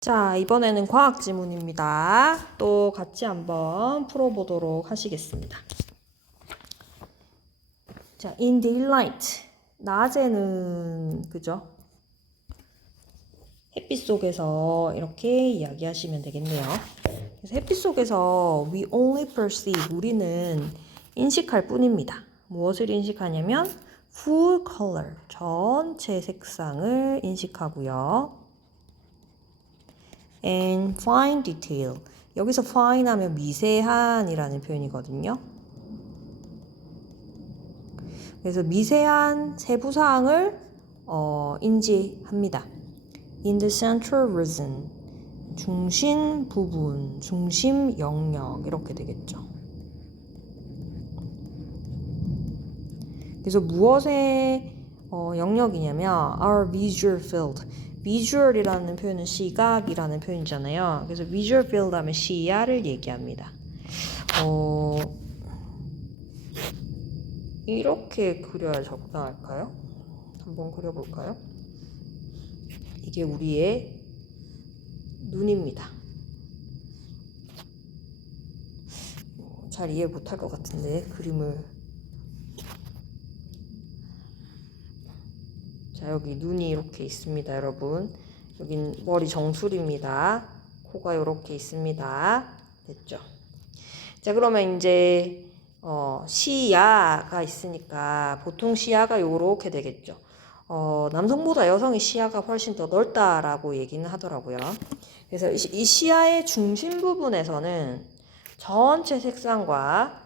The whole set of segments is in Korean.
자, 이번에는 과학 지문입니다. 또 같이 한번 풀어보도록 하시겠습니다. 자, in daylight. 낮에는, 그죠? 햇빛 속에서 이렇게 이야기하시면 되겠네요. 그래서 햇빛 속에서 we only perceive. 우리는 인식할 뿐입니다. 무엇을 인식하냐면 full color. 전체 색상을 인식하고요. and fine detail. 여기서 fine 하면 미세한이라는 표현이거든요. 그래서 미세한 세부사항을 인지합니다. in the central region. 중심 부분, 중심 영역 이렇게 되겠죠. 그래서 무엇의 영역이냐면 our visual field. visual이라는 표현은 시각이라는 표현이잖아요. 그래서 visual field 하면 시야를 얘기합니다. 이렇게 그려야 적당할까요? 한번 그려볼까요? 이게 우리의 눈입니다. 잘 이해 못할 것 같은데 그림을. 자, 여기 눈이 이렇게 있습니다, 여러분. 여긴 머리 정수리입니다. 코가 이렇게 있습니다. 됐죠? 자, 그러면 이제 시야가 있으니까 보통 시야가 요렇게 되겠죠. 남성보다 여성의 시야가 훨씬 더 넓다라고 얘기는 하더라고요. 그래서 이 시야의 중심 부분에서는 전체 색상과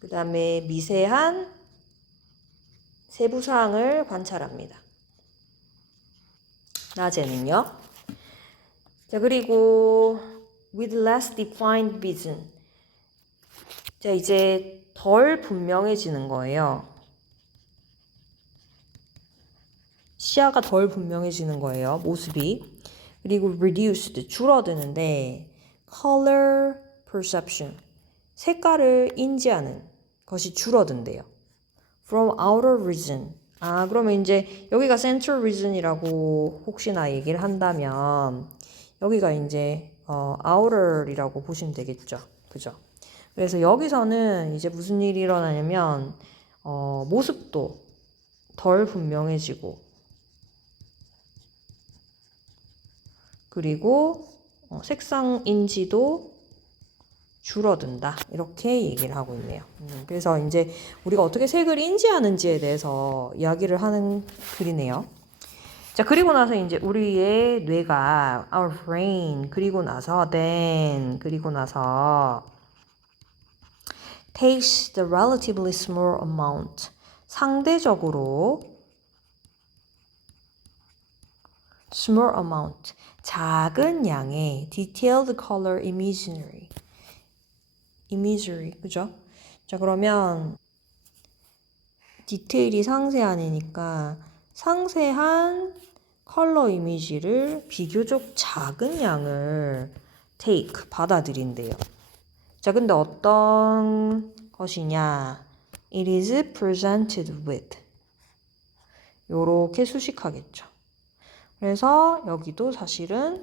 그 다음에 미세한 세부사항을 관찰합니다. 낮에는요. 자, 그리고 with less defined vision. 자, 이제 덜 분명해지는 거예요. 시야가 덜 분명해지는 거예요. 모습이. 그리고 reduced, 줄어드는데 color perception, 색깔을 인지하는 것이 줄어든대요. from outer region. 그러면 이제 여기가 central region이라고 혹시나 얘기를 한다면 여기가 이제 outer이라고 보시면 되겠죠. 그죠? 그래서 여기서는 이제 무슨 일이 일어나냐면 모습도 덜 분명해지고 그리고 색상 인지도 줄어든다. 이렇게 얘기를 하고 있네요. 그래서 이제 우리가 어떻게 색을 인지하는지에 대해서 이야기를 하는 글이네요. 자, 그리고 나서 이제 우리의 뇌가 our brain 그리고 나서 takes the relatively small amount 상대적으로 small amount 작은 양의 detailed color imagery 그죠? 자, 그러면 디테일이 상세하니까 상세한 컬러 이미지를 비교적 작은 양을 take, 받아들인대요. 자, 근데 어떤 것이냐? It is presented with. 요렇게 수식하겠죠. 그래서 여기도 사실은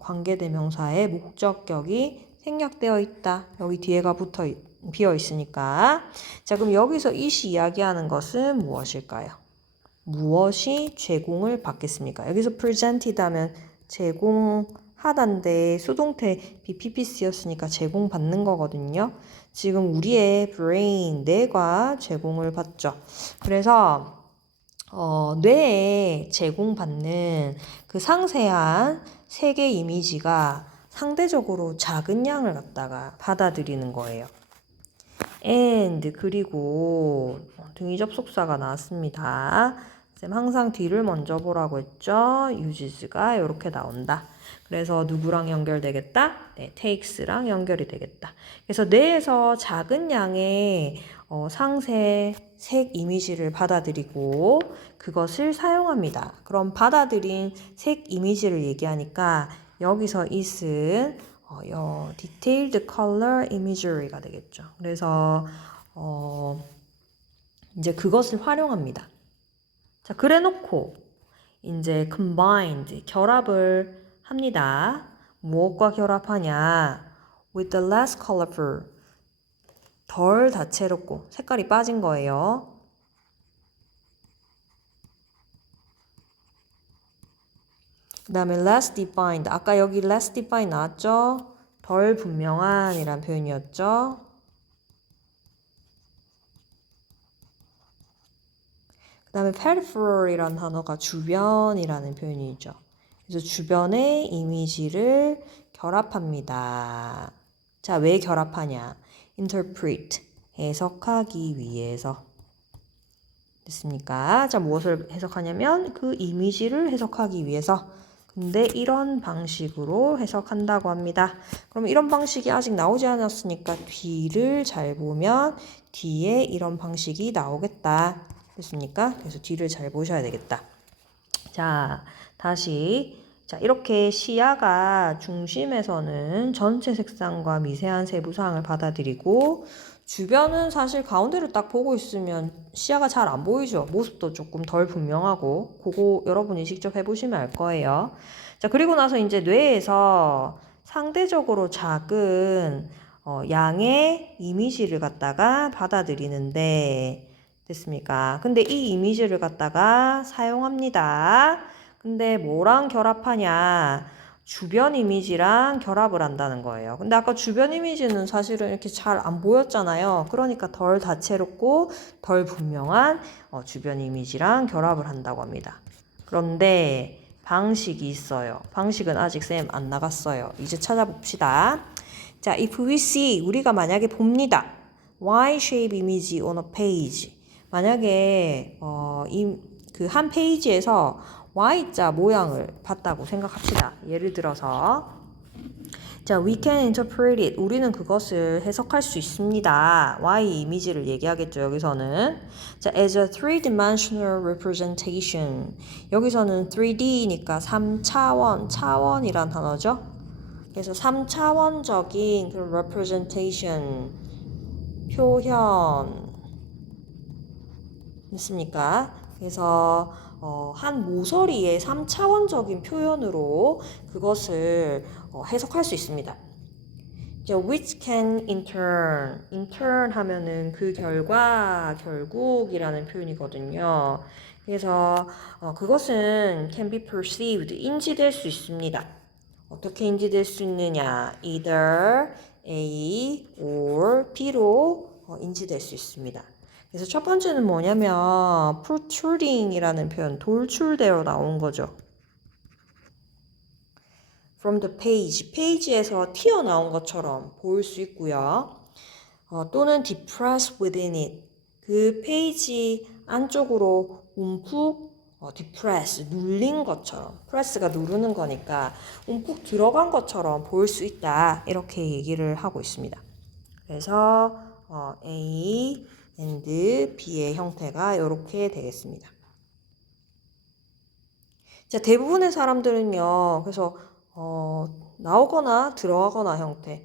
관계대명사의 목적격이 생략되어 있다. 여기 뒤에가 비어 있으니까. 자, 그럼 여기서 이시 이야기하는 것은 무엇일까요? 무엇이 제공을 받겠습니까? 여기서 presented 하면 제공하다인데 수동태 BPP 쓰였으니까 제공받는 거거든요. 지금 우리의 brain, 뇌가 제공을 받죠. 그래서 뇌에 제공받는 그 상세한 색의 이미지가 상대적으로 작은 양을 갖다가 받아들이는 거예요. and 그리고 등위 접속사가 나왔습니다. 쌤 항상 뒤를 먼저 보라고 했죠. uses가 이렇게 나온다. 그래서 누구랑 연결되겠다? 네, takes랑 연결이 되겠다. 그래서 뇌에서 작은 양의 상세 색 이미지를 받아들이고 그것을 사용합니다. 그럼 받아들인 색 이미지를 얘기하니까 여기서 is은 detailed color imagery가 되겠죠. 그래서 이제 그것을 활용합니다. 자, 그래놓고 이제 combined, 결합을 합니다. 무엇과 결합하냐? with the less colorful, 덜 다채롭고 색깔이 빠진 거예요. 그 다음에 less defined, 아까 여기 less defined 나왔죠? 덜 분명한 이란 표현이었죠. 그 다음에 peripheral이라는 단어가 주변이라는 표현이죠. 그래서 주변의 이미지를 결합합니다. 자, 왜 결합하냐? interpret, 해석하기 위해서. 됐습니까? 자, 무엇을 해석하냐면 그 이미지를 해석하기 위해서. 근데 이런 방식으로 해석한다고 합니다. 그럼 이런 방식이 아직 나오지 않았으니까 뒤를 잘 보면 뒤에 이런 방식이 나오겠다. 됐습니까? 그래서 뒤를 잘 보셔야 되겠다. 자, 다시. 자, 이렇게 시야가 중심에서는 전체 색상과 미세한 세부사항을 받아들이고 주변은 사실 가운데를 딱 보고 있으면 시야가 잘 안 보이죠. 모습도 조금 덜 분명하고 그거 여러분이 직접 해보시면 알 거예요. 자, 그리고 나서 이제 뇌에서 상대적으로 작은 양의 이미지를 갖다가 받아들이는데 됐습니까? 근데 이 이미지를 갖다가 사용합니다. 근데 뭐랑 결합하냐? 주변 이미지랑 결합을 한다는 거예요. 근데 아까 주변 이미지는 사실은 이렇게 잘 안 보였잖아요. 그러니까 덜 다채롭고 덜 분명한 주변 이미지랑 결합을 한다고 합니다. 그런데 방식이 있어요. 방식은 아직 쌤 안 나갔어요. 이제 찾아봅시다. 자, if we see, 우리가 만약에 봅니다. Y-shape image on a page. 만약에 그 한 페이지에서 Y자 모양을 봤다고 생각합시다. 예를 들어서 자, we can interpret it. 우리는 그것을 해석할 수 있습니다. Y 이미지를 얘기하겠죠, 여기서는. 자, as a three-dimensional representation. 여기서는 3D니까 3차원, 차원이란 단어죠. 그래서 3차원적인 그 representation, 표현. 됐습니까? 그래서 한 모서리의 3차원적인 표현으로 그것을 해석할 수 있습니다. which can in turn 하면은 그 결과, 결국이라는 표현이거든요. 그래서 그것은 can be perceived, 인지될 수 있습니다. 어떻게 인지될 수 있느냐? either A or B로 인지될 수 있습니다. 그래서 첫 번째는 뭐냐면 protruding이라는 표현, 돌출되어 나온 거죠. from the page, 페이지에서 튀어나온 것처럼 보일 수 있고요. 또는 depress within it, 그 페이지 안쪽으로 움푹 depress, 눌린 것처럼, press가 누르는 거니까 움푹 들어간 것처럼 보일 수 있다. 이렇게 얘기를 하고 있습니다. 그래서 A and B의 형태가 이렇게 되겠습니다. 자, 대부분의 사람들은요, 그래서 나오거나 들어가거나 형태,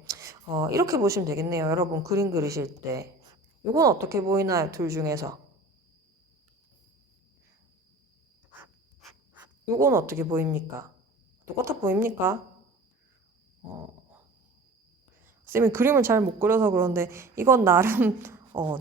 이렇게 보시면 되겠네요. 여러분 그림 그리실 때. 이건 어떻게 보이나요? 둘 중에서. 이건 어떻게 보입니까? 똑같아 보입니까? 쌤이 그림을 잘 못 그려서 그런데 이건 나름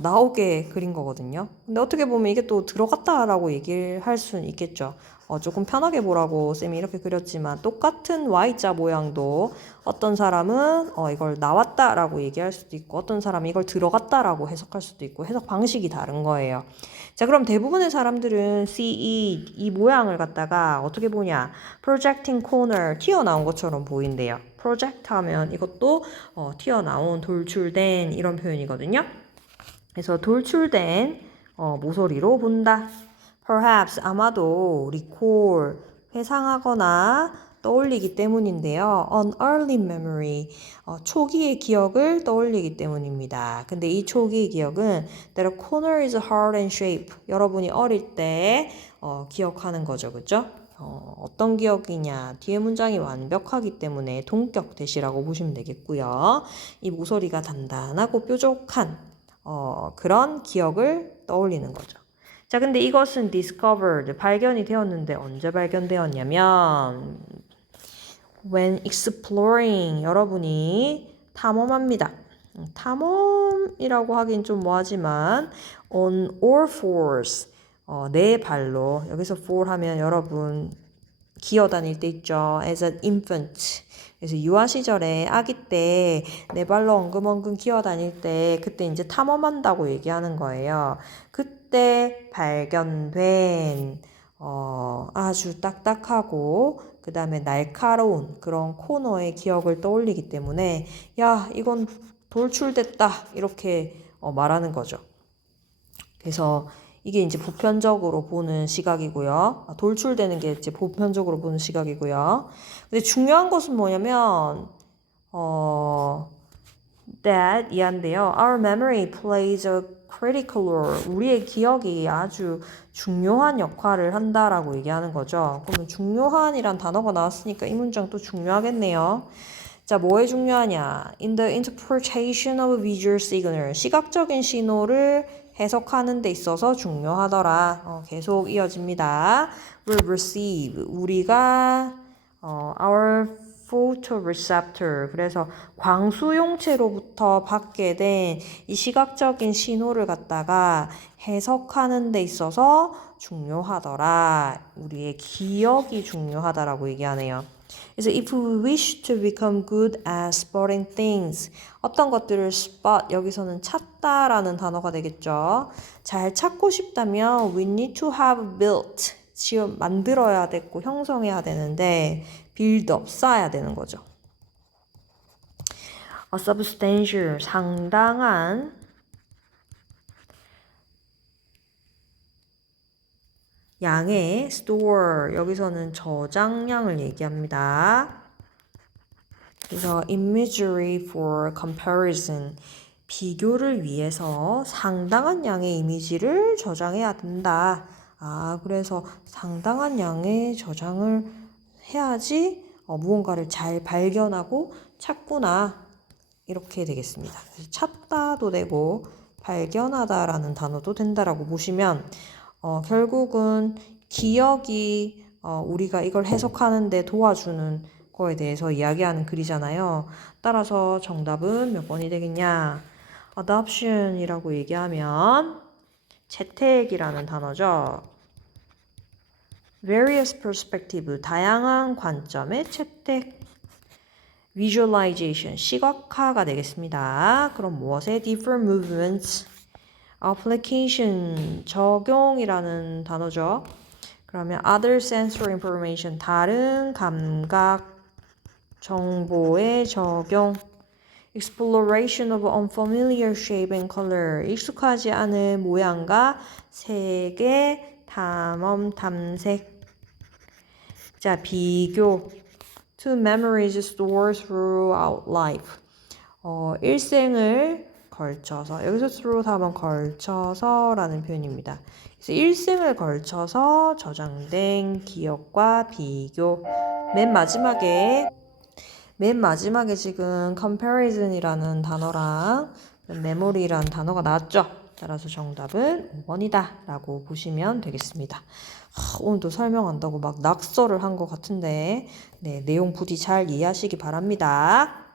나오게 그린 거거든요. 근데 어떻게 보면 이게 또 들어갔다라고 얘기를 할 수는 있겠죠. 조금 편하게 보라고 쌤이 이렇게 그렸지만 똑같은 Y자 모양도 어떤 사람은 이걸 나왔다라고 얘기할 수도 있고 어떤 사람은 이걸 들어갔다라고 해석할 수도 있고 해석 방식이 다른 거예요. 자, 그럼 대부분의 사람들은 이 모양을 갖다가 어떻게 보냐? projecting corner, 튀어나온 것처럼 보인대요. project 하면 이것도 튀어나온, 돌출된 이런 표현이거든요. 그래서 돌출된 모서리로 본다. perhaps, 아마도 recall, 회상하거나 떠올리기 때문인데요. an early memory, 초기의 기억을 떠올리기 때문입니다. 근데 이 초기의 기억은 that a corner is hard and shape. 여러분이 어릴 때 기억하는 거죠. 그죠? 어떤 기억이냐? 뒤에 문장이 완벽하기 때문에 동격 대시라고 보시면 되겠고요. 이 모서리가 단단하고 뾰족한 그런 기억을 떠올리는 거죠. 자, 근데 이것은 discovered, 발견이 되었는데 언제 발견되었냐면 when exploring, 여러분이 탐험합니다. 탐험이라고 하긴 좀 뭐하지만 on all fours, 네 발로, 여기서 four 하면 여러분 기어 다닐 때 있죠. as an infant. 그래서 유아 시절에 아기 때 네 발로 엉금엉금 기어 다닐 때 그때 이제 탐험한다고 얘기하는 거예요. 그때 발견된 아주 딱딱하고 그 다음에 날카로운 그런 코너의 기억을 떠올리기 때문에 야, 이건 돌출됐다 이렇게 말하는 거죠. 그래서 이게 이제 보편적으로 보는 시각이고요. 돌출되는 게 이제 보편적으로 보는 시각이고요. 근데 중요한 것은 뭐냐면 that 이한데요. Our memory plays a critical role. 우리의 기억이 아주 중요한 역할을 한다라고 얘기하는 거죠. 그러면 중요한이란 단어가 나왔으니까 이 문장 또 중요하겠네요. 자, 뭐에 중요하냐? In the interpretation of visual signal. 시각적인 신호를 해석하는 데 있어서 중요하더라. 계속 이어집니다. will receive. 우리가 our photoreceptor. 그래서 광수용체로부터 받게 된 이 시각적인 신호를 갖다가 해석하는 데 있어서 중요하더라. 우리의 기억이 중요하다라고 얘기하네요. 그래서 if we wish to become good at spotting things, 어떤 것들을 spot, 여기서는 찾다라는 단어가 되겠죠. 잘 찾고 싶다면 we need to have built, 지금 만들어야 되고 형성해야 되는데 build up, 쌓아야 되는 거죠. A substantial, 상당한 양의 store, 여기서는 저장량을 얘기합니다. 그래서 imagery for comparison, 비교를 위해서 상당한 양의 이미지를 저장해야 된다. 그래서 상당한 양의 저장을 해야지 무언가를 잘 발견하고 찾구나. 이렇게 되겠습니다. 찾다도 되고 발견하다라는 단어도 된다라고 보시면 결국은 기억이 우리가 이걸 해석하는데 도와주는 거에 대해서 이야기하는 글이잖아요. 따라서 정답은 몇 번이 되겠냐? adoption이라고 얘기하면 채택이라는 단어죠. various perspective, 다양한 관점의 채택. visualization, 시각화가 되겠습니다. 그럼 무엇에? different movements. application, 적용이라는 단어죠. 그러면 other sensory information, 다른 감각 정보의 적용. exploration of unfamiliar shape and color, 익숙하지 않은 모양과 색의 탐험, 탐색. 자, 비교. to memories stored throughout life. 일생을 걸쳐서, 여기서 through 하면 걸쳐서라는 표현입니다. 그래서 일생을 걸쳐서 저장된 기억과 비교. 맨 마지막에 지금 comparison이라는 단어랑 memory라는 단어가 나왔죠. 따라서 정답은 5번이다 라고 보시면 되겠습니다. 오늘도 설명한다고 막 낙서를 한 것 같은데 내용 부디 잘 이해하시기 바랍니다.